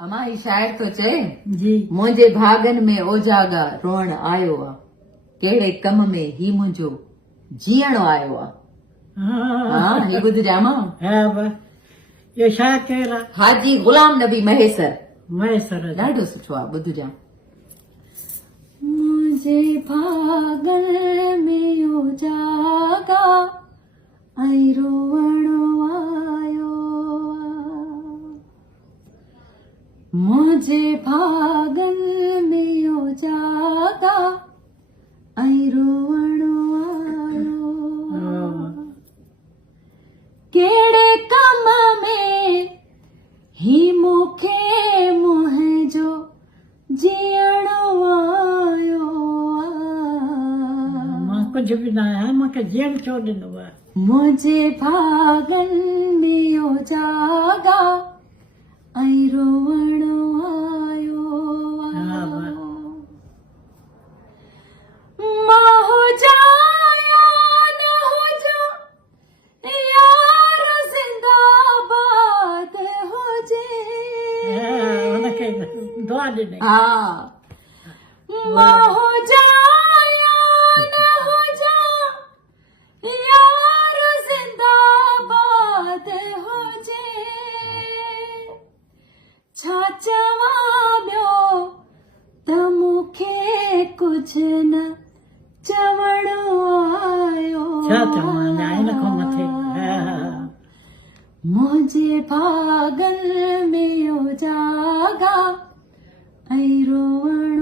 अमा ही शायर तो चए जी मुंहिंजे भागन में ओजागा रोअण आयो आ कहिड़े कम में ही मुंहिंजो जीअण आयो आ। हाँ ही ॿुधजां मां। हा बस ये छा कहिड़ा हाजी गुलाम नबी महेसर महेसर जा ॾाढो सुठो आहे ॿुधजां। मुंहिंजे भागन में ओजागा ऐं रोअण आयो आ। मुंहिंजे भागन में ओजागा ऐं रोअण आयो आ। कहिड़े कम में ही मूंखे मुंहिंजो जीअण आयो आ। मां कुझु बि न आहियां मूंखे जीअण छो ॾिनो आहे मुंहिंजे भागन में ओजागा ऐं रोअण आयो हा, आ। वाह। मां हुजां या न हुजां यार ज़िंदाबाद हुजे। हुनखे दुआ ॾिनई हा मां हुजां या न हुजां यार ज़िंदाबाद हुजे। छा चवां ॿियो त मूंखे कुझु न चवण आयो छा चवां अञा हिन खां मथे मुंहिंजे भागन में ओजागा ऐं रोअण